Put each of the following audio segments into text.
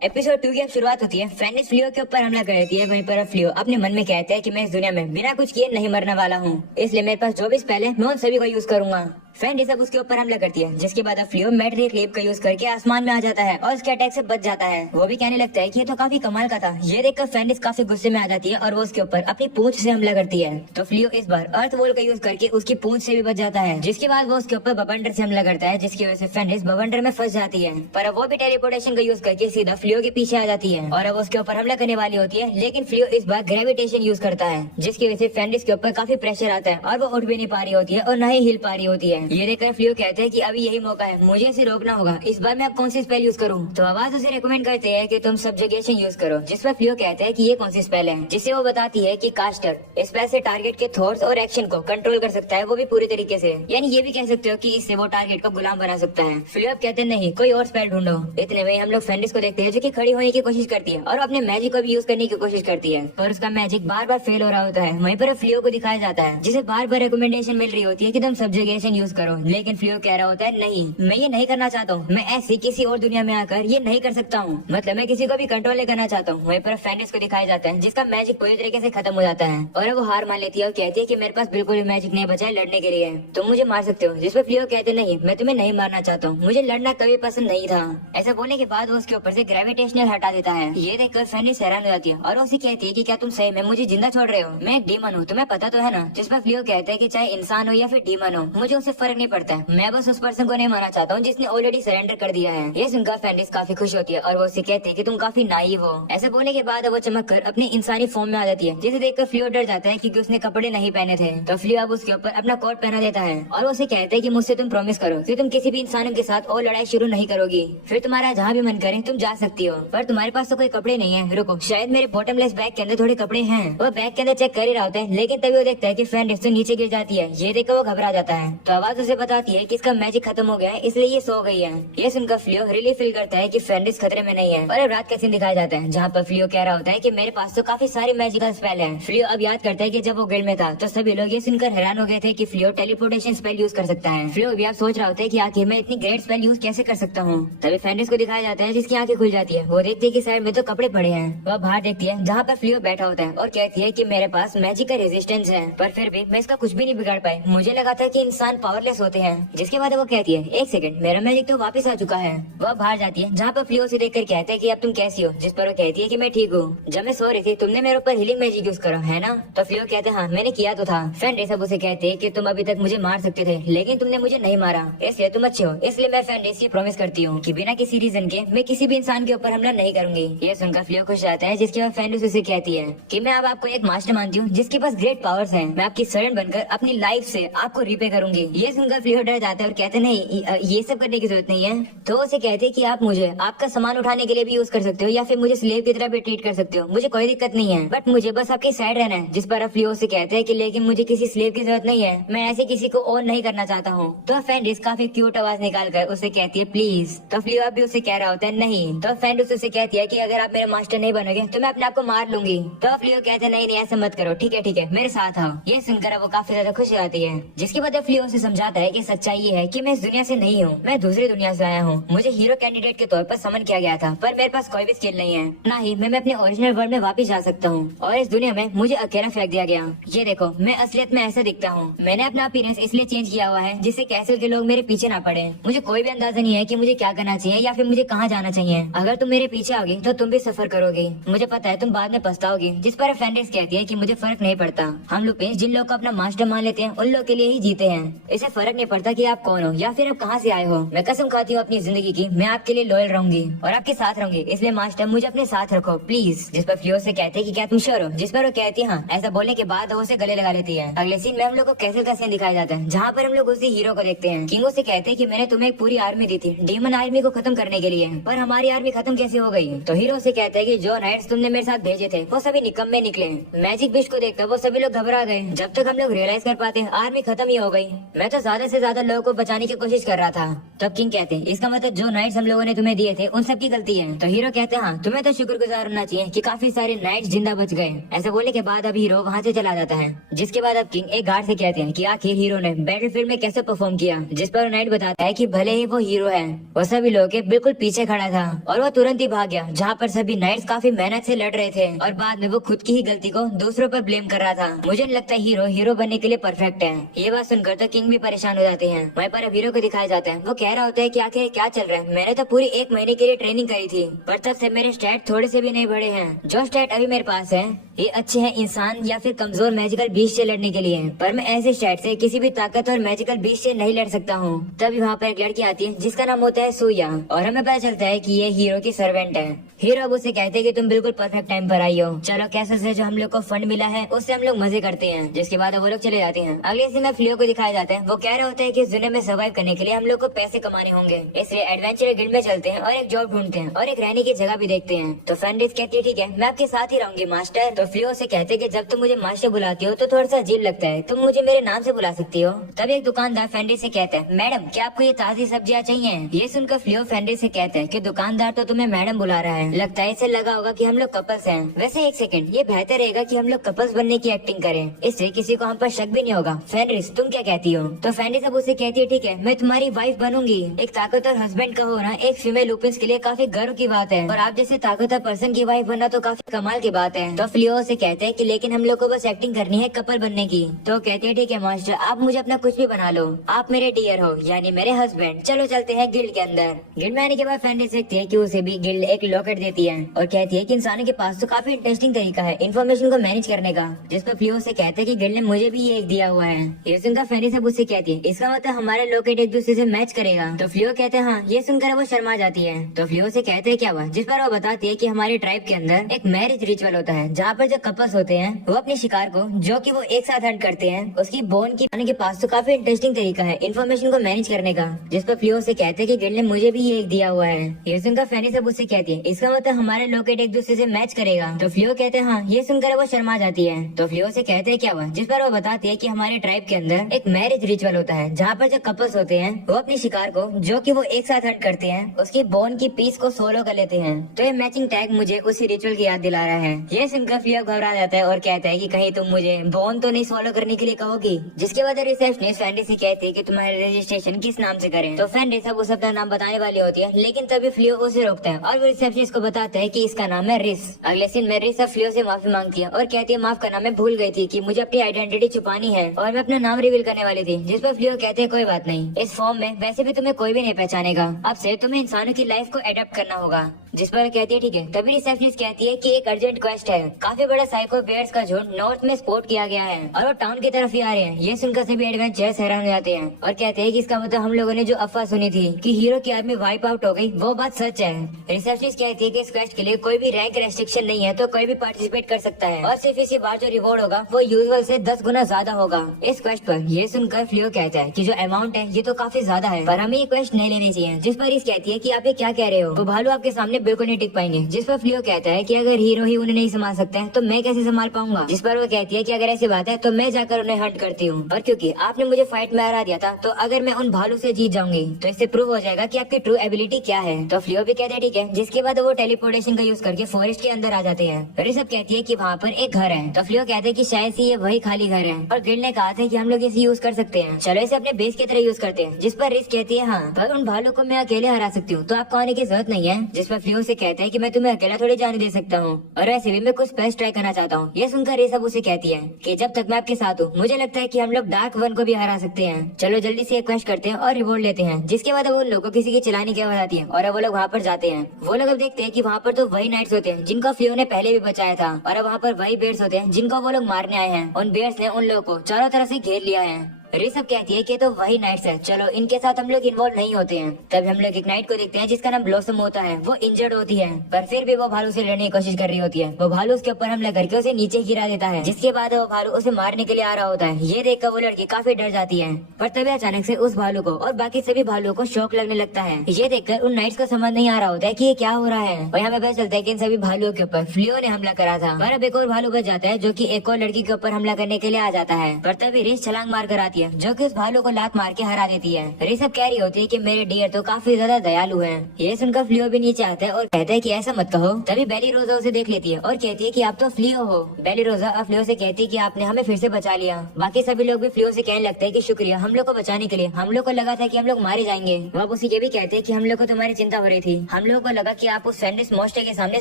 Episode 2 की अब शुरुआत होती है। फेनिक्स फ्लियो के ऊपर हमला कर देती है। वहीं पर अब फ्लियो अपने मन में कहता है कि मैं इस दुनिया में बिना कुछ किए नहीं मरने वाला हूँ, इसलिए मेरे पास जो भी स्पेल है मैं उन सभी को यूज करूंगा। फेनिक्स अब उसके ऊपर हमला करती है, जिसके बाद अब फ्लियो मैट्रिक लेप का यूज करके आसमान में आ जाता है और उसके अटैक से बच जाता है। वो भी कहने लगता है कि ये तो काफी कमाल का था। ये देखकर फेनिक्स काफी गुस्से में आ जाती है और वो उसके ऊपर अपनी पूंछ से हमला करती है। तो फ्लियो इस बार अर्थ वॉल का यूज करके उसकी पूंछ से भी बच जाता है, जिसके बाद वो उसके ऊपर बवंडर से हमला करता है, जिसकी वजह से फेनिक्स बवंडर में फंस जाती है। पर अब वो भी टेलीपोर्टेशन का यूज करके सीधा फ्लियो के पीछे आ जाती है और अब उसके ऊपर हमला करने वाली होती है। लेकिन फ्लियो इस बार ग्रेविटेशन यूज करता है, जिसकी वजह से फेनिक्स के ऊपर काफी प्रेशर आता है और वो उठ भी नहीं पा रही होती है और न ही हिल पा रही होती है। ये देखकर फ्लियो कहते हैं कि अभी यही मौका है, मुझे इसे रोकना होगा। इस बार मैं अब कौन सी स्पेल यूज करूं? तो आवाज उसे रेकमेंड करते हैं कि तुम सब्जुगेशन यूज करो, जिस पर फ्लियो कहते हैं कि ये कौन सी स्पेल है, जिससे वो बताती है कि कास्टर स्पेल से टारगेट के थॉट्स और एक्शन को कंट्रोल कर सकता है, वो भी पूरी तरीके से। यानी ये भी कह सकते हो कि इससे वो टारगेट को गुलाम बना सकता है। फ्लियो अब कहते हैं नहीं, कोई और स्पेल ढूंढो। इतने में हम लोग फेनिक्स को देखते हैं जो कि खड़ी होने की कोशिश करती है और अपने मैजिक को भी यूज करने की कोशिश करती है, पर उसका मैजिक बार बार फेल हो रहा होता है। वहीं पर फ्लियो को दिखाया जाता है, जिसे बार बार रिकमेंडेशन मिल रही होती है कि तुम सब्जुगेशन यूज करो, लेकिन फ्लियो कह रहा होता है नहीं, मैं ये नहीं करना चाहता हूँ। मैं ऐसी किसी और दुनिया में आकर ये नहीं कर सकता हूँ, मतलब मैं किसी को भी कंट्रोल नहीं करना चाहता हूँ। वहीं पर फेनिक्स को दिखाया जाता है, जिसका मैजिक पूरी तरीके से खत्म हो जाता है और वो हार मान लेती है और कहती है कि मेरे पास बिल्कुल भी मैजिक नहीं बचा है लड़ने के लिए, तुम मुझे मार सकते हो। जिस पर फ्लियो कहते नहीं, मैं तुम्हें नहीं मारना चाहता हूँ, मुझे लड़ना कभी पसंद नहीं था। ऐसा बोलने के बाद वो उसके ऊपर से ग्रेविटेशनल हटा देता है। ये देखकर फेनिक्स हैरान हो जाती है और उसे कहती है कि क्या तुम सही में मुझे जिंदा छोड़ रहे हो? मैं एक डीमन हूँ, तुम्हें पता तो है ना। जिस पर फ्लियो कहता है कि चाहे इंसान हो या फिर डीमन हो, मुझे उससे फर्क नहीं पड़ता है, मैं बस उस पर्सन को नहीं मारना चाहता हूँ जिसने ऑलरेडी सरेंडर कर दिया है। ये सुनकर फेनिक्स काफी खुश होती है और वो उसे कहती है कि तुम काफी नाइव हो। ऐसा बोलने के बाद वो चमक कर अपनी इंसानी फॉर्म में आ जाती है, जिसे देखकर फ्लियो डर जाता है क्योंकि उसने कपड़े नहीं पहने थे। तो फ्लियो अब उसके ऊपर अपना कोट पहना देता है और वो उसे कहता है कि मुझसे तुम प्रॉमिस करो कि तुम किसी भी इंसानों के साथ और लड़ाई शुरू नहीं करोगी, फिर तुम्हारा जहाँ भी मन करे तुम जा सकती हो। पर तुम्हारे पास तो कोई कपड़े नहीं है, रुको, शायद मेरे बॉटमलेस बैग के अंदर थोड़े कपड़े हैं। वो बैग के अंदर चेक कर ही रहा होता है, लेकिन तभी वो देखता है कि फेनिक्स तो नीचे गिर जाती है। ये देखकर वो घबरा जाता है। तो आवाज उसे बताती है कि इसका मैजिक खत्म हो गया है, इसलिए ये सो गई है। ये सुनकर फ्लियो रिलीफ फील करता है कि फेनिक्स खतरे में नहीं है। और अब रात का सीन दिखाया जाता है, जहाँ पर फ्लियो कह रहा होता है कि मेरे पास तो काफी सारे मैजिकल स्पेल हैं। फ्लियो अब याद करता है कि जब वो गिल्ड में था तो सभी लोग ये सुनकर हैरान हो गए थे कि फ्लियो टेलीपोर्टेशन स्पेल यूज कर सकता है। फ्लियो भी आप सोच रहा होता है कि आखिर मैं इतनी ग्रेट स्पेल यूज कैसे कर सकता हूँ। तभी फेनिक्स को दिखाया जाता है, जिसकी आंखें खुल जाती है। वो देखती है कि साइड में तो कपड़े पड़े हैं। वह बाहर देखती है जहाँ पर फ्लियो बैठा होता है और कहती है कि मेरे पास मैजिक का रेजिस्टेंस है, पर फिर भी मैं इसका कुछ भी नहीं बिगाड़ पाई। मुझे लगा था कि इंसान पावरलेस होते हैं। जिसके बाद वो कहती है एक सेकंड, मेरा मैजिक तो वापस आ चुका है। वह बाहर जाती है, जहाँ पर फ्लियो से देखकर कहते हैं कि अब तुम कैसी हो? जिस पर वो कहती है कि मैं ठीक हूँ, जब मैं सो रही थी तुमने मेरे ऊपर हीलिंग मैजिक यूज करा है ना? तो फ्लियो कहते हैं हाँ मैंने किया तो था। फेनिक्स सब उसे कहते हैं कि तुम अभी तक मुझे मार सकते थे, लेकिन तुमने मुझे नहीं मारा, इसलिए तुम अच्छे हो। इसलिए मैं फेनिक्स की प्रॉमिस करती हूँ कि बिना किसी रीजन के मैं किसी भी इंसान के ऊपर हमला नहीं करूंगी। ये सुनकर फ्लियो खुश जाता है, जिसके बाद फेनिक्स उसे कहती है कि मैं अब आपको एक मास्टर मानती हूँ जिसके पास ग्रेट पावर्स हैं। मैं आपकी सर्वेंट बनकर अपनी लाइफ से आपको रिपे करूंगी। ये सुनकर फ्लियो डर जाता है और कहते नहीं, ये सब करने की जरूरत नहीं है। तो उसे कहते कि आप मुझे आपका सामान उठाने के लिए भी यूज कर सकते हो या फिर मुझे स्लेव की तरह भी ट्रीट कर सकते हो, मुझे कोई दिक्कत नहीं है, बट मुझे बस आपके साइड रहना है। जिस पर फ्लियो से कहते हैं कि लेकिन मुझे किसी स्लेव की जरूरत नहीं है, मैं ऐसे किसी को ओन नहीं करना चाहता हूँ। तो फेनिक्स काफी क्यूट आवाज निकाल कर उसे कहती है प्लीज। तो फ्लियो भी उसे कह रहा होता है नहीं। तो फेनिक्स उसे कहती है कि अगर आप मेरे मास्टर नहीं बनोगे तो मैं अपने आप को मार लूंगी। तो फ्लियो कहते हैं नहीं नहीं ऐसा मत करो, ठीक है मेरे साथ आओ। ये सुनकर वो काफी ज्यादा खुश आती है। जिसके बाद फ्लियो से समझाता है कि सच्चाई ये है कि मैं इस दुनिया से नहीं हूँ, मैं दूसरी दुनिया से आया हूँ। मुझे हीरो कैंडिडेट के तौर पर समन किया गया था, पर मेरे पास कोई भी स्किल नहीं है, ना ही मैं अपने ओरिजिनल वर्ल्ड में वापस जा सकता हूँ, और इस दुनिया में मुझे अकेला फेंक दिया गया। ये देखो मैं असलियत में ऐसा दिखता हूँ। मैंने अपना अपीयरेंस इसलिए चेंज किया हुआ है जिससे कैसल के लोग मेरे पीछे ना पड़े। मुझे कोई भी अंदाजा नहीं है कि मुझे क्या करना चाहिए या फिर मुझे कहाँ जाना चाहिए। अगर तुम मेरे पीछे आओगी तो तुम भी सफर करोगी, मुझे पता है तुम बाद में पछताओगी। जिस पर फेनिक्स कहती है कि मुझे फर्क नहीं पड़ता, हम लोग जिन लोग को अपना मास्टर मान लेते हैं उन लोग के लिए ही जीते हैं। इसे फर्क नहीं पड़ता कि आप कौन हो या फिर आप कहाँ से आए हो। मैं कसम खाती हूँ अपनी जिंदगी की, मैं आपके लिए लॉयल रहूंगी और आपके साथ रहूंगी, इसलिए मास्टर मुझे अपने साथ रखो प्लीज। जिस पर फ्लियो से कहते हैं कि क्या तुम श्योर हो? जिस पर वो कहती है हाँ। ऐसा बोलने के बाद वो उसे गले लगा लेती है। अगले सीन में हम लोग को कैसल का सीन दिखाया जाता है, जहाँ पर हम लोग उसी हीरो को देखते हैं। किंग से कहते हैं कि मैंने तुम्हें एक पूरी आर्मी दी थी डीमन आर्मी को खत्म करने के लिए, पर हमारी आर्मी खत्म कैसे हो गई? तो हीरो से कहते हैं कि जो नाइट्स तुमने मेरे साथ भेजे थे वो सभी निकम्मे निकले। मैजिक बिश को देखकर वो सभी लोग घबरा गए। जब तक हम लोग रियलाइज कर पाते आर्मी खत्म ही हो गई। मैं तो तो ज्यादा से ज्यादा लोगों को बचाने की कोशिश कर रहा था। तब किंग कहते हैं इसका मतलब जो नाइट्स हम लोगों ने तुम्हें दिए थे उन सब की गलती है। तो हीरो कहते हैं हाँ, तुम्हें तो शुक्रगुजार होना चाहिए कि काफी सारे नाइट्स जिंदा बच गए। ऐसा बोलने के बाद अब हीरो वहाँ से चला जाता है। जिसके बाद अब किंग एक गार्ड से कहते हैं कि आखिर हीरो ने बैटलफील्ड में कैसे परफॉर्म किया। जिस पर नाइट बताता है कि भले ही वो हीरो है, वो सभी लोगों के बिल्कुल पीछे खड़ा था और वो तुरंत ही भाग गया जहाँ पर सभी नाइट्स काफी मेहनत से लड़ रहे थे और बाद में वो खुद की ही गलती को दूसरों पर ब्लेम कर रहा था। मुझे नहीं लगता हीरो बनने के लिए परफेक्ट है। ये बात सुनकर तो किंग भी परेशान हो जाते हैं। वहीं पर अब हीरो को दिखाया जाता है, वो कह रहा होता है कि आखिर क्या चल रहा है। मैंने तो पूरी 1 महीने के लिए ट्रेनिंग करी थी, पर तब से मेरे स्टैट थोड़े से भी नहीं बढ़े हैं। जो स्टैट अभी मेरे पास है ये अच्छे हैं इंसान या फिर कमजोर मैजिकल बीस्ट से लड़ने के लिए, पर मैं ऐसे स्टैट से किसी भी ताकत और मैजिकल बीस्ट से नहीं लड़ सकता हूँ। तभी वहाँ पर एक लड़की आती है जिसका नाम होता है सूया और हमें पता चलता है कि ये हीरो की सर्वेंट है। हीरो अब उसे कहते हैं कि तुम बिल्कुल परफेक्ट टाइम पर आई हो, चलो कैसे से जो हम लोग को फंड मिला है उससे हम लोग मजे करते हैं। जिसके बाद वो लोग चले जाते हैं। अगले सीन में फ्लियो को दिखाया जाता है। वो कह रहे होते हैं कि इस दुनिया में सर्वाइव करने के लिए हम लोग को पैसे कमाने होंगे, इसलिए एडवेंचर गिल्ड में चलते हैं और एक जॉब ढूंढते हैं और एक रहने की जगह भी देखते हैं। तो फेंडिस कहती है ठीक है मैं आपके साथ ही रहूंगी मास्टर। तो फ्लियो से कहते हैं कि जब तुम मुझे मास्टर बुलाती हो तो थोड़ा सा अजीब लगता है, तुम मुझे मेरे नाम से बुला सकती हो। तब एक दुकानदार फेंडिस से कहता है मैडम क्या आपको ये ताजी सब्जियां चाहिए। ये सुनकर फ्लियो फेंडिस से कहता है कि दुकानदार तो तुम्हें मैडम बुला रहा है, लगता है इसे लगा होगा कि हम लोग कपल्स हैं। वैसे एक सेकंड, ये बेहतर रहेगा कि हम लोग कपल्स बनने की एक्टिंग करें, इससे किसी को हम पर शक भी नहीं होगा। फेंडिस तुम क्या कहती हो। तो फेंडिस अब उसे कहती है ठीक है मैं तुम्हारी वाइफ बनूंगी। एक ताकतवर हस्बैंड का होना एक फीमेल लुपिन्स के लिए काफी गर्व की बात है और आप जैसे ताकतवर पर्सन की वाइफ बनना तो काफी कमाल की बात है। तो फ्लियो से कहते हैं कि लेकिन हम लोग को बस एक्टिंग करनी है कपल बनने की। तो कहते हैं ठीक है मास्टर आप मुझे अपना कुछ भी बना लो, आप मेरे डियर हो यानी मेरे हस्बैंड। चलो चलते हैं गिल्ड के अंदर। गिल्ड में आने के बाद फेंडिस देखती है कि उसे भी गिल्ड एक लॉकेट देती है और कहती है कि इंसानों के पास तो काफी इंटरेस्टिंग तरीका है इन्फॉर्मेशन को मैनेज करने का। जिस पर फ्लियो से कहते हैं कि गिल्ड ने मुझे भी ये एक दिया हुआ है। ये सुनकर फेंडिस अब उससे कहती है इसका मतलब हमारा लॉकेट एक दूसरे से मैच करेगा। तो फ्लियो कहते हैं हाँ। ये सुनकर वो शर्मा जाती है। तो फ्लियो से कहते हैं क्या हुआ। जिस पर वो बताती है कि हमारे ट्राइब के अंदर एक मैरिज रिचुअल होता है जहाँ पर जो कपल्स होते हैं वो अपने शिकार को जो कि वो एक साथ हंट करते हैं उसकी बोन की आने के पास तो काफी इंटरेस्टिंग तरीका है इन्फॉर्मेशन को मैनेज करने का। जिस पर फ्लियो से कहते हैं कि गिल्ड ने मुझे भी ये एक दिया हुआ है। ये सुनकर फेंडिस अब उससे कहती है इसका मतलब हमारे लॉकेट एक दूसरे से मैच करेगा। तो फ्लियो कहते हैं हाँ। ये सुनकर वो शर्मा जाती है। तो फ्लियो से कहते हैं क्या हुआ। जिस पर वो बताती है कि हमारे ट्राइब के अंदर एक मैरिज रिचुअल होता है जहाँ पर जो कपल्स होते हैं वो अपने शिकार को जो कि वो एक साथ हंट करते हैं उसकी बोन की पीस को सोलो कर लेते हैं। तो ये मैचिंग टैग मुझे उसी रिचुअल की याद दिला रहा है। ये सुनकर फ्लियो घबरा जाता है और कहता है कि कहीं तुम मुझे बोन तो नहीं सोलो करने के लिए कहोगी। जिसके बाद रिसेप्शनिस्ट फेंडिस से कहती है कि तुम्हारे रजिस्ट्रेशन किस नाम से करें। तो फेंडिस अब उसे अपना नाम बताने वाली होती है लेकिन तभी फ्लियो उसे रोकता है और वो रिसेप्शनिस्ट को बताता है कि इसका नाम है रिस। अगले सीन में रिस अब फ्लियो से माफी मांगती है और कहती है माफ करना मैं भूल गई थी कि मुझे अपनी आइडेंटिटी छुपानी है और मैं अपना नाम रिवील करने वाली थी। जिस पर फ्लियो कहते हैं कोई बात नहीं, इस फॉर्म में वैसे भी तुम्हें कोई भी नहीं पहचानेगा, अब से तुम्हें इंसानों की लाइफ को एडप्ट करना होगा। जिस पर कहती है ठीक है। तभी रिसेप्शनिस्ट कहती है कि एक अर्जेंट क्वेस्ट है, काफी बड़ा साइको बेयर्स का झुंड नॉर्थ में स्पॉट किया गया है और वो टाउन की तरफ ही आ रहे हैं। ये सुनकर सभी एडवेंचर्स हैरान हो जाते हैं और कहते हैं कि इसका मतलब हम लोगों ने जो अफवाह सुनी थी कि हीरो की आर्मी वाइप आउट हो गई वो बात सच है। रिसेप्शनिस्ट कहती है कि इस क्वेस्ट के लिए कोई भी रैंक रेस्ट्रिक्शन नहीं है, तो कोई भी पार्टिसिपेट कर सकता है और सिर्फ इसी बार जो रिवॉर्ड होगा वो यूजुअल से 10 गुना ज्यादा होगा इस क्वेस्ट पर। ये सुनकर फ्लियो कहता है कि जो अमाउंट है ये तो काफी ज्यादा है पर हमें ये क्वेस्ट नहीं लेनी चाहिए। जिस पर इस कहती है कि आप ये क्या कह रहे हो, वो भालू आपके सामने बिल्कुल नहीं टिक पाएंगे। जिस पर फ्लियो कहता है कि अगर हीरो ही उन्हें नहीं संभाल सकते हैं तो मैं कैसे संभाल पाऊंगा। जिस पर वो कहती है कि अगर ऐसी बात है तो मैं जाकर उन्हें हंट करती हूँ और क्योंकि आपने मुझे फाइट में हरा दिया था तो अगर मैं उन भालू से जीत जाऊंगी तो इससे प्रूव हो जाएगा कि आपकी ट्रू एबिलिटी क्या है। तो फ्लियो भी कहते हैं ठीक है। जिसके बाद वो टेलीपोर्टेशन का यूज करके फॉरेस्ट के अंदर आ जाते हैं। ऋषभ कहती है कि वहाँ पर एक घर है। तो फ्लियो कहते हैं कि शायद से ये वही खाली घर है और गिल्ड ने कहा था कि हम लोग इसे यूज कर सकते हैं, चलो इसे अपने बेस की तरह यूज करते हैं। जिस पर रिस कहती है हाँ पर उन भालू को मैं अकेले हरा सकती हूँ तो आपको आने की जरूरत नहीं है। जिस पर फ्लियो से कहता है कि मैं तुम्हें अकेला थोड़ी जाने दे सकता हूँ और वैसे भी मैं कुछ बेस्ट ट्राई करना चाहता हूँ। ये सुनकर ऋषभ उसे कहती है कि जब तक मैं आपके साथ हूँ मुझे लगता है कि हम लोग डार्क वन को भी हरा सकते हैं, चलो जल्दी से एक क्वेस्ट करते हैं और रिवॉर्ड लेते हैं। जिसके बाद वो लोगों किसी की चिल्लाने की आवाज आती है और वो लोग वहाँ पर जाते हैं। वो लोग अब देखते हैं कि वहाँ पर तो वही नाइट्स होते हैं जिनको फ्लियो ने पहले भी बचाया था और अब वहाँ पर वही बेयर्स होते हैं जिनको वो लोग मारने आए हैं। उन बेयर्स ने उन लोगों को चारों तरफ से घेर लिया है। ऋषभ कहती है कि तो वही नाइट्स है, चलो इनके साथ हम लोग इन्वॉल्व नहीं होते हैं। तब हम लोग एक नाइट को देखते हैं जिसका नाम ब्लॉसम होता है। वो इंजर्ड होती है पर फिर भी वो भालू से लड़ने की कोशिश कर रही होती है। वो भालू उसके ऊपर हमला करके उसे नीचे गिरा देता है। जिसके बाद वो भालू उसे मारने के लिए आ रहा होता है। ये देखकर वो लड़की काफी डर जाती है पर तभी अचानक से उस भालू को और बाकी सभी भालुओं को शौक लगने लगता है। ये देखकर उन नाइट्स को समझ नहीं आ रहा होता है कि ये क्या हो रहा है और हमें पता चलता है कि इन सभी भालुओं के ऊपर फ्लियो ने हमला करा था। पर अब एक और भालू बच जाता है जो कि एक और लड़की के ऊपर हमला करने के लिए आ जाता है। पर तभी रिस छलांग मार कर आती है है जो कि उस भालू को लात मार के हरा देती है। रिस अब कह रही होती है कि मेरे डियर तो काफी ज्यादा दयालु हैं। ये सुनकर फ्लियो भी नीचे आता है और कहता है कि ऐसा मत कहो। तभी बेली रोजा उसे देख लेती है और कहती है कि आप तो फ्लियो हो। बेली रोजा अब फ्लियो से कहती है कि आपने हमें फिर से बचा लिया। बाकी सभी लोग भी फ्लियो से कहने लगते हैं कि शुक्रिया हम लोग को बचाने के लिए, हम लोग को लगा था कि हम लोग मारे जाएंगे। वो अब उसे ये भी कहते हैं कि हम लोग को तुम्हारी चिंता हो रही थी, हम लोगों को लगा कि आप उस फैंडिस मॉन्स्टर के सामने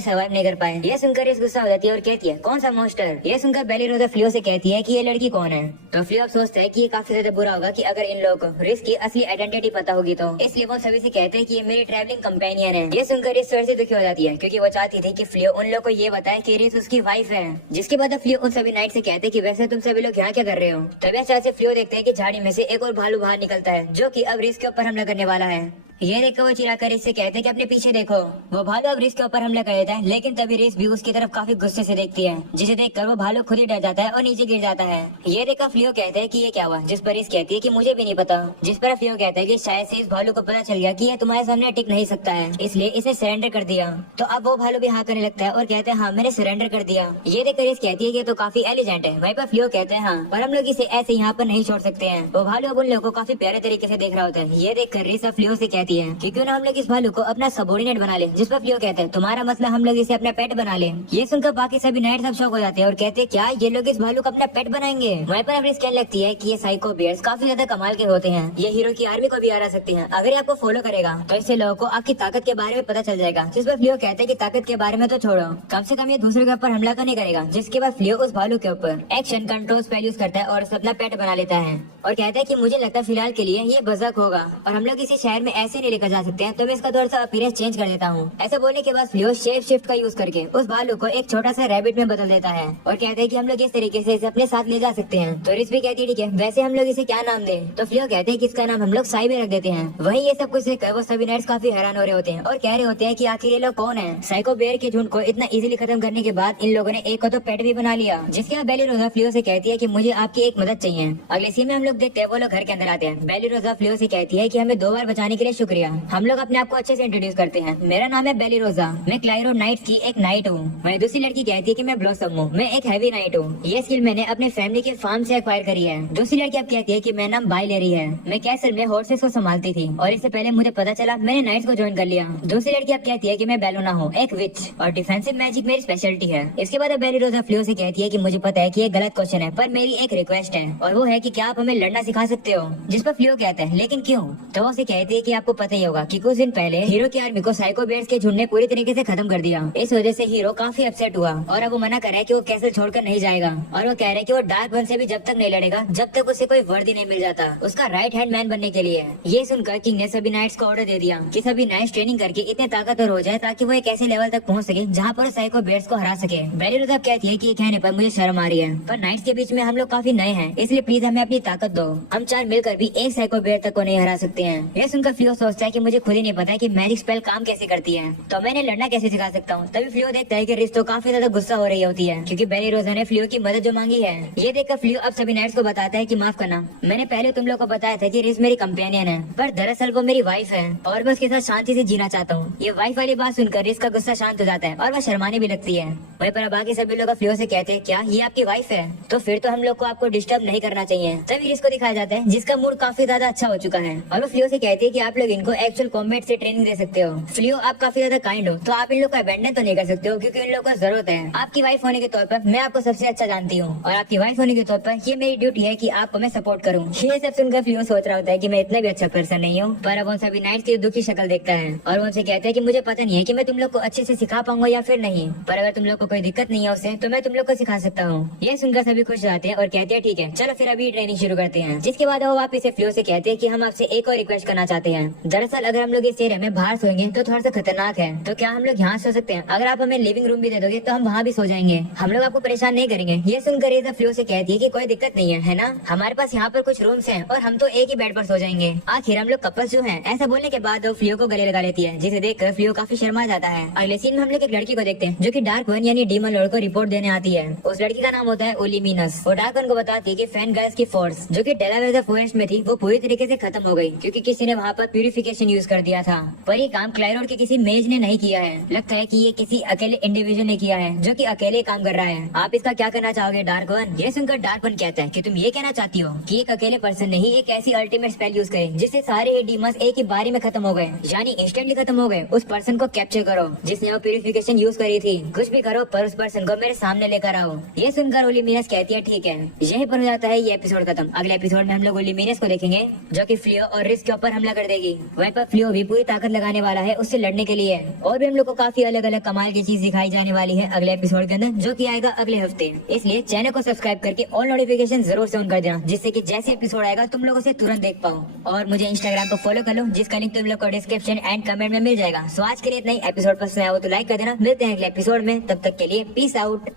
सर्वाइव नहीं कर पाए। ये सुनकर इस गुस्सा हो जाती है और कहती है कौन सा मॉन्स्टर। ये सुनकर बेली रोजा फ्लियो से कहती है कि ये लड़की कौन है। तो फ्लियो अब सोचता है कि ये काफी ज्यादा बुरा होगा कि अगर इन लोगों को रिस की असली आइडेंटिटी पता होगी तो, इसलिए वो सभी से कहते हैं कि ये मेरी ट्रैवलिंग कंपेनियन है। ये सुनकर रिस थोड़ी सी दुखी हो जाती है क्योंकि वो चाहती थी कि फ्लियो उन लोगों को ये बताए कि रिस उसकी वाइफ है। जिसके बाद फ्लियो उन सभी नाइट से कहते हैं कि वैसे तुम सभी लोग यहाँ क्या कर रहे हो। तभी अचानक से फ्लियो देखते हैं कि झाड़ी में से एक और भालू बाहर निकलता है जो कि अब रिस के ऊपर हमला करने वाला है। ये देखकर वो चिल्लाकर रिस से कहते हैं कि अपने पीछे देखो। वो भालू अब रिस के ऊपर हमला कर देता है, लेकिन तभी रिस भी उसकी तरफ काफी गुस्से से देखती है, जिसे देखकर वो भालू खुद ही डर जाता है और नीचे गिर जाता है। ये देखकर फ्लियो कहते हैं कि ये क्या हुआ, जिस पर रिस कहती है कि मुझे भी नहीं पता। जिस पर फ्लियो कहता है कि शायद से इस भालू को पता चल गया कि ये तुम्हारे सामने टिक नहीं सकता है, इसलिए इसे सरेंडर कर दिया। तो अब वो भालू भी हाँ करने लगता है और कहते हैं हाँ मैंने सरेंडर कर दिया। ये देखकर रिस कहती है कि ये तो काफी एलिजेंट है। वहीं पर फ्लियो कहते हैं हाँ, पर हम लोग इसे ऐसे यहाँ पर नहीं छोड़ सकते हैं। वो भालू अब उन लोगों को काफी प्यारे तरीके से देख रहा होता है। ये देखकर रिस फ्लियो से कहती है कि क्यों ना हम लोग इस भालू को अपना सबोर्डिनेट बना ले। जिस पर फ्लियो कहते हैं तुम्हारा मसला हम लोग इसे अपना पेट बना ले। ये सुनकर बाकी सभी नाइट सब शौक हो जाते हैं और कहते हैं क्या ये लोग इस भालू को अपना पेट बनाएंगे। वहीं पर अब रिस कहने लगती है कि ये साइको बियर्स काफी ज्यादा कमाल के होते हैं, ये हीरो की आर्मी को भी हरा सकते हैं। अगर ये आपको फॉलो करेगा तो इससे लोगों को आपकी ताकत के बारे में पता चल जाएगा। जिस पर फ्लियो कहते हैं कि ताकत के बारे में तो छोड़ो, कम से कम ये दूसरे के ऊपर हमला तो नहीं करेगा। जिसके बाद फ्लियो उस भालू के ऊपर एक्शन कंट्रोल स्पेल यूज करता है और उसे अपना पेट बना लेता है और कहता है कि मुझे लगता है फिलहाल के लिए ये बज़क होगा और हम लोग इसी शहर में ऐसे नहीं लेकर जा सकते हैं, तो मैं इसका थोड़ा सा अपीयरेंस चेंज कर देता हूँ। ऐसा बोलने के बाद फ्लियो शेप शिफ्ट का यूज करके उस भालू को एक छोटा सा रैबिट में बदल देता है और कहते हैं कि हम लोग इस तरीके से इसे अपने साथ ले जा सकते हैं। तो रिस भी कहती है ठीक है, वैसे हम लोग इसे क्या नाम दें। तो फ्लियो कहते हैं कि इसका नाम हम लोग साइबे रख देते हैं। वही ये सब कुछ देखकर वो सभी नाइट्स काफी हैरान हो रहे होते हैं और कह रहे होते हैं कि आखिर ये लोग कौन है। साइको बेयर के झुंड को इतना इजीली खत्म करने के बाद इन लोगों ने एक को तो पेट भी बना लिया। जिसके बाद बेली रोजा फ्लियो से कहती है कि मुझे आपकी एक मदद चाहिए। अगले सीन में हम लोग देखते हैं वो लोग घर के अंदर आते हैं। बेली रोजा फ्लियो से कहती है कि हमें 2 बार बचाने के लिए शुक्रिया। हम लोग अपने आप को अच्छे से इंट्रोड्यूस करते हैं। मेरा नाम है बेली रोजा, मैं क्लाइरो नाइट की एक नाइट हूँ। वहीं दूसरी लड़की कहती है कि मैं ब्लॉसम हूँ, मैं एक हैवी नाइट हूँ। ये स्किल मैंने अपने फैमिली के फार्म से एक्वायर करी है। दूसरी लड़की अब कहती है कि मेरा नाम बाई लेरी है, मैं कैसल में हॉर्सेस को संभालती थी और इससे पहले मुझे पता चला मैंने नाइट्स को ज्वाइन कर लिया। दूसरी लड़की अब कहती है कि मैं बेलोना हूँ, एक विच और डिफेंसिव मैजिक मेरी स्पेशलिटी है। इसके बाद बेली रोजा फ्लियो से कहती है कि मुझे पता है कि ये गलत क्वेश्चन है, पर मेरी एक रिक्वेस्ट है और वो है कि क्या आप हमें लड़ना सिखा सकते हो। जिस पर फ्लियो कहता है लेकिन क्यों। तो वो उसे कहती है कि आपको पता ही होगा कि कुछ दिन पहले हीरो की आर्मी को साइको बेयर्स के झुंड ने पूरी तरीके से खत्म कर दिया। इस वजह से हीरो काफी अपसेट हुआ और अब वो मना कर रहा है कि वो कैसल छोड़कर नहीं जाएगा और वो कह रहे हैं कि वो डार्क वन से भी जब तक नहीं लड़ेगा जब तक उसे कोई वर्दी नहीं मिल जाता उसका राइट हैंड मैन बनने के लिए। ये सुनकर किंग ने सभी नाइट्स को ऑर्डर दे दिया कि सभी नाइट्स ट्रेनिंग करके इतने ताकतवर हो जाए ताकि वो एक ऐसे लेवल तक पहुंच सके जहाँ पर साइको बेयर्स को हरा सके। बेली रोजा कहती है कि ये कहने पर मुझे शर्म आ रही है, पर नाइट्स के बीच में हम लोग काफी नए हैं, इसलिए प्लीज हमें अपनी ताकत दो। हम 4 मिलकर भी एक साइको बेयर तक को नहीं हरा सकते हैं। ये सुनकर फ्लियो सोचता है कि मुझे खुद ही नहीं पता कि मैजिक स्पेल काम कैसे करती है, तो मैंने लड़ना कैसे सिखा सकता हूँ। तभी फ्लियो देखता है कि रिस तो काफी ज्यादा गुस्सा हो रही होती है क्योंकि बेली रोजा ने फ्लियो की मदद जो मांगी है। ये देखकर फ्लियो अब सभी नाइट्स को बताता है कि माफ करना, मैंने पहले तुम लोग को बताया था कि रिस मेरी कंपेनियन है, पर दरअसल वो मेरी वाइफ है और मैं उसके साथ शांति से जीना चाहता हूँ। ये वाइफ वाली बात सुनकर रिस का गुस्सा शांत हो जाता है और वह शर्माने भी लगती है। वहीं पर बाकी सभी लोग फ्लियो से कहते हैं क्या ये आपकी वाइफ है, तो फिर तो हम लोग को आपको डिस्टर्ब नहीं करना चाहिए। तभी रिस को दिखाया जाता है जिसका मूड काफी ज्यादा अच्छा हो चुका है और वो फ्लियो से कहती है कि आप लोग इनको एक्चुअल कॉम्बैट से ट्रेनिंग दे सकते हो। फ्लियो आप काफी ज्यादा काइंड हो, तो आप इन लोग को अबैंडन तो नहीं कर सकते हो क्योंकि इन लोगों को जरूरत है। आपकी वाइफ होने के तौर पर मैं आपको सबसे अच्छा जानती हूँ और आपकी वाइफ होने के तौर पर ये मेरी ड्यूटी है कि आपको मैं सपोर्ट करूँ। ये सब सुनकर फ्लियो सोच रहा होता है कि मैं इतना भी अच्छा पर्सन नहीं हूँ, पर अब वो सभी नाइट्स की दुखी शक्ल देखता है और वो उनसे कहते हैं कि मुझे पता नहीं है कि मैं तुम लोग को अच्छे से सिखा पाऊंगा या फिर नहीं, पर अगर तुम लोग को कोई दिक्कत नहीं है उससे तो मैं तुम लोग को सिखा सकता हूँ। ये सुनकर सभी खुश जाते हैं और कहते हैं ठीक है चलो फिर अभी ट्रेनिंग शुरू करते हैं। जिसके बाद वो वापस से फ्लियो से कहते हैं कि हम आपसे एक और रिक्वेस्ट करना चाहते हैं। दरअसल अगर हम लोग इस एरिया में बाहर सोएंगे तो थोड़ा सा खतरनाक है, तो क्या हम लोग यहाँ सो सकते हैं? अगर आप हमें लिविंग रूम भी दे दोगे तो हम वहाँ भी सो जाएंगे, हम लोग आपको परेशान नहीं करेंगे। ये सुनकर रेजा फ्लियो से कहती है कि कोई दिक्कत नहीं है ना, हमारे पास यहाँ पर कुछ रूम्स हैं और हम तो एक ही बेड पर सो जाएंगे, आखिर हम लोग कपल्स जो हैं। ऐसा बोलने के बाद वो फ्लियो को गले लगा लेती है जिसे देखकर फ्लियो काफी शर्मा जाता है। अगले सीन में हम लोग एक लड़की को देखते हैं जो कि डार्क वन यानी यानी डीमन लॉर्ड को रिपोर्ट देने आती है। उस लड़की का नाम होता है ओलिमिनस। वो डार्क वन को बताती है कि फैन गर्ल्स की फोर्स जो कि डेलावेयर फॉरेस्ट में थी वो पूरी तरीके से खत्म हो गई क्योंकि किसी ने वहाँ पर प्यूरिफिकेशन यूज कर दिया था। पर ये काम क्लाइरोड के किसी मेज ने नहीं किया है। लगता है कि ये किसी अकेले इंडिविजुअल ने किया है जो कि अकेले काम कर रहा है। आप इसका क्या करना चाहोगे डार्क वन? ये सुनकर डार्क वन कहता है कि तुम ये कहना चाहती हो कि एक अकेले पर्सन ने ही एक ऐसी अल्टीमेट स्पेल यूज करे जिससे सारे ही डीमंस एक ही बारी में खत्म हो गए, यानी इंस्टेंटली खत्म हो गए। उस पर्सन को कैप्चर करो जिसने वो प्यूरिफिकेशन यूज करी थी। कुछ भी करो पर उस पर्सन को मेरे सामने लेकर आओ। ये सुनकर ओलिमिनस कहती है ठीक है। यहीं पर हो जाता है ये एपिसोड खत्म। अगले एपिसोड में हम लोग ओलिमिनस को देखेंगे जो कि फ्लियो और रिस्क के ऊपर हमला कर देगी। वहीं पर फ्लियो भी पूरी ताकत लगाने वाला है उससे लड़ने के लिए। और भी हम लोग को काफी अलग अलग कमाल की चीज दिखाई जाने वाली है अगले एपिसोड के अंदर जो कि आएगा अगले हफ्ते। इसलिए चैनल को सब्सक्राइब करके ऑल नोटिफिकेशन जरूर से ऑन कर देना जिससे कि जैसे एपिसोड आएगा तुम लोगों से तुरंत देख पाओ। और मुझे इंस्टाग्राम पर फॉलो कर लो जिसका लिंक तुम लोग को डिस्क्रिप्शन एंड कमेंट में मिल जाएगा। सो आज के लिए इतना ही। एपिसोड पसंद आया हो तो लाइक कर देना। मिलते हैं अगले एपिसोड में, तब तक के लिए पीस आउट।